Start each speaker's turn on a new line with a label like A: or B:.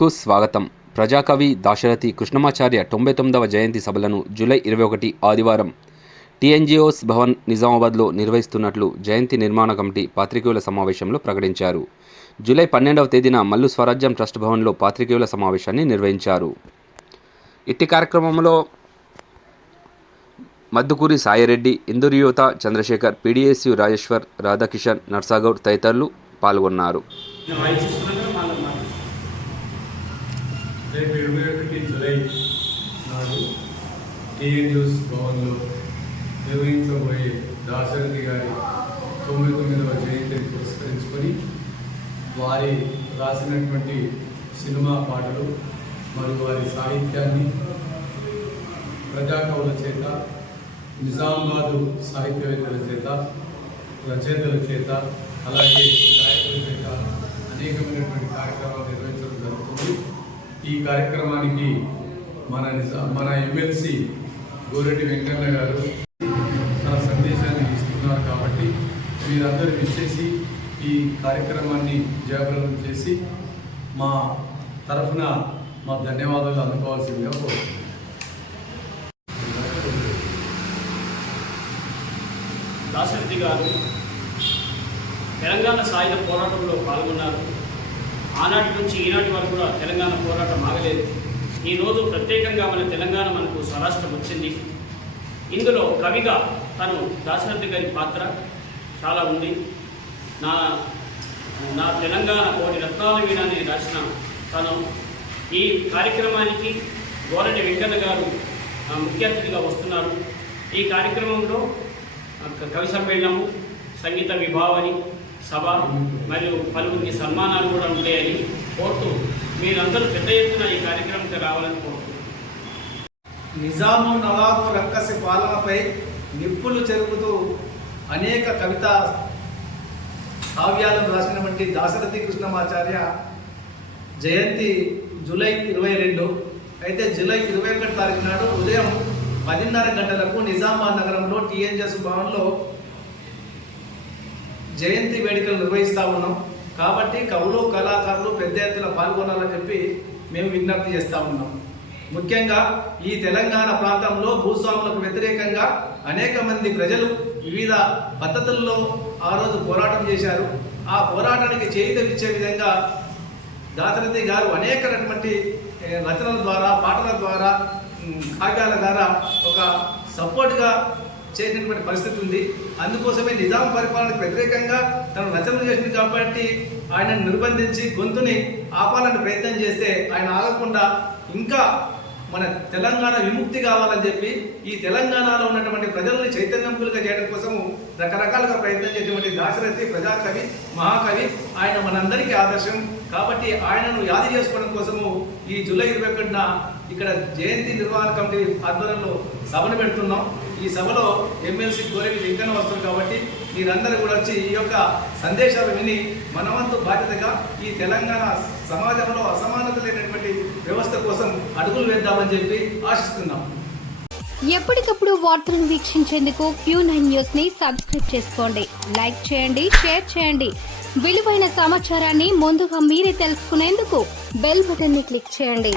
A: కు స్వాగతం. ప్రజాకవి దాశరథి కృష్ణమాచార్య తొంభై తొమ్మిదవ జయంతి సభలను జూలై ఇరవై ఒకటి ఆదివారం. టీఎన్జిఓస్ భవన్ నిజామాబాద్లో నిర్వహిస్తున్నట్లు జయంతి నిర్మాణ కమిటీ పాత్రికేయుల సమావేశంలో ప్రకటించారు. జూలై పన్నెండవ తేదీన మల్లు స్వరాజ్యం ట్రస్ట్ భవన్లో పాత్రికేయుల సమావేశాన్ని నిర్వహించారు. ఇట్టి కార్యక్రమంలో మద్దుకూరి సాయిరెడ్డి ఇందురియోత చంద్రశేఖర్ పీడిఎస్యు రాజేశ్వర్ రాధాకిషన్ నర్సాగౌడ్ తదితరులు పాల్గొన్నారు.
B: రేపు ఇరవై ఒకటి జులై నాడు టీఎన్యూస్ భవన్లో నిర్వహించబోయే దాశరథి గారి తొంభై తొమ్మిదవ జయంతిని పురస్కరించుకొని వారి రాసినటువంటి సినిమా పాటలు మరియు వారి సాహిత్యాన్ని ప్రజాకవుల చేత నిజామాబాదు సాహిత్యవేత్తల చేత రచయితల చేత అలాగే గాయకుల చేత అనేకమైనటువంటి కార్యక్రమాలు నిర్వహించడం జరుగుతుంది. ఈ కార్యక్రమానికి మన మన ఎమ్మెల్సీ గోరెడ్డి వెంకన్న గారు తన సందేశాన్ని ఇస్తున్నారు కాబట్టి మీరందరూ విచ్చేసి ఈ కార్యక్రమాన్ని జయప్రదం చేసి మా తరఫున మా ధన్యవాదాలు అందుకోవాల్సిందిగా కోరుతున్నాను
C: దాశరథి గారు తెలంగాణ సాయుధ పోరాటంలో పాల్గొన్నారు. ఆనాటి నుంచి ఈనాటి వరకు కూడా తెలంగాణ పోరాటం ఆగలేదు. ఈరోజు ప్రత్యేకంగా మన తెలంగాణ మనకు స్వరాష్ట్రం వచ్చింది. ఇందులో కవిగా తను దాశరథి గారి పాత్ర చాలా ఉంది. నా నా తెలంగాణ కోటి రత్నాల వీణని రాసిన తను ఈ కార్యక్రమానికి గోరటి వెంకన్న గారు ముఖ్య అతిథిగా వస్తున్నారు. ఈ కార్యక్రమంలో కవి సమ్మేళనము సంగీత విభావని సభ మరియు పలువురికి సన్మానాలు కూడా ఉంటాయని కోరుతూ మీరందరూ పెద్ద ఎత్తున ఈ కార్యక్రమంకి రావాలని కోరుతున్నాను
D: నిజాము నవాబు రక్కసి పాలనపై నిప్పులు చెరుపుతూ అనేక కవిత కావ్యాలను రాసినటువంటి దాశరథి కృష్ణమాచార్య జయంతి జూలై ఇరవై రెండు. అయితే జూలై ఇరవై ఒకటి తారీఖు నాడు ఉదయం పదిన్నర గంటలకు నిజామాబాద్ నగరంలో టీఎన్జెస్ భవన్లో జయంతి వేడుకలు నిర్వహిస్తూ ఉన్నాం. కాబట్టి కవులు కళాకారులు పెద్ద ఎత్తున పాల్గొనాలని చెప్పి మేము విజ్ఞప్తి చేస్తూ ఉన్నాం. ముఖ్యంగా ఈ తెలంగాణ ప్రాంతంలో భూస్వాములకు వ్యతిరేకంగా అనేక మంది ప్రజలు వివిధ పద్ధతుల్లో ఆ రోజు పోరాటం చేశారు. ఆ పోరాటానికి చేయుతనిచ్చే విధంగా దాశరథి గారు అనేక రచనల ద్వారా పాటల ద్వారా కావ్యాల ద్వారా ఒక సపోర్ట్గా చేసినటువంటి పరిస్థితి ఉంది. అందుకోసమే నిజాం పరిపాలనకు వ్యతిరేకంగా తను రచనలు చేసింది కాబట్టి ఆయనను నిర్బంధించి గొంతుని ఆపాలని ప్రయత్నం చేస్తే ఆయన ఆగకుండా ఇంకా మన తెలంగాణ విముక్తి కావాలని చెప్పి ఈ తెలంగాణలో ఉన్నటువంటి ప్రజల్ని చైతన్యములుగా చేయడం కోసము రకరకాలుగా ప్రయత్నం చేసేటువంటి దాశరథి ప్రజాకవి మహాకవి ఆయన మనందరికీ ఆదర్శం. కాబట్టి ఆయనను యాది చేసుకోవడం కోసము ఈ జూలై ఇరవై ఒకటిన ఇక్కడ జయంతి నిర్వహణ కమిటీ ఆధ్వర్యంలో సభను పెడుతున్నాం. ఈ సభలో ఎమ్మెల్సీ గోరెడ్డి వెంకన్న వస్తుంది కాబట్టి మీరందరూ కూడా వచ్చి ఈ యొక్క సందేశాలు విని మనవంతు బాధ్యతగా ఈ తెలంగాణ సమాజంలో అసమానత లేనటువంటి వ్యవస్థ కోసం అడుగులు వేద్దామని చెప్పి ఆశిస్తున్నాం.
E: ఎప్పటికప్పుడు వార్తలను వీక్షించేందుకు క్యూ నైన్ న్యూస్ని సబ్స్క్రైబ్ చేసుకోండి. లైక్ చేయండి షేర్ చేయండి. విలువైన సమాచారాన్ని ముందుగా మీరే తెలుసుకునేందుకు బెల్ బటన్ని క్లిక్ చేయండి.